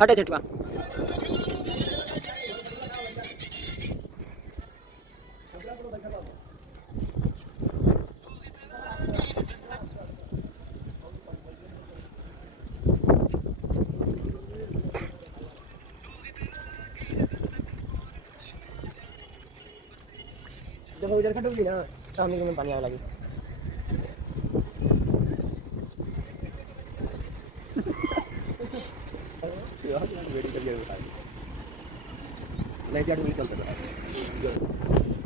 हटे झटका जब उधर खटोगी ना सामने में पानी आने लगी वेडी कर गया नहीं क्या चलता है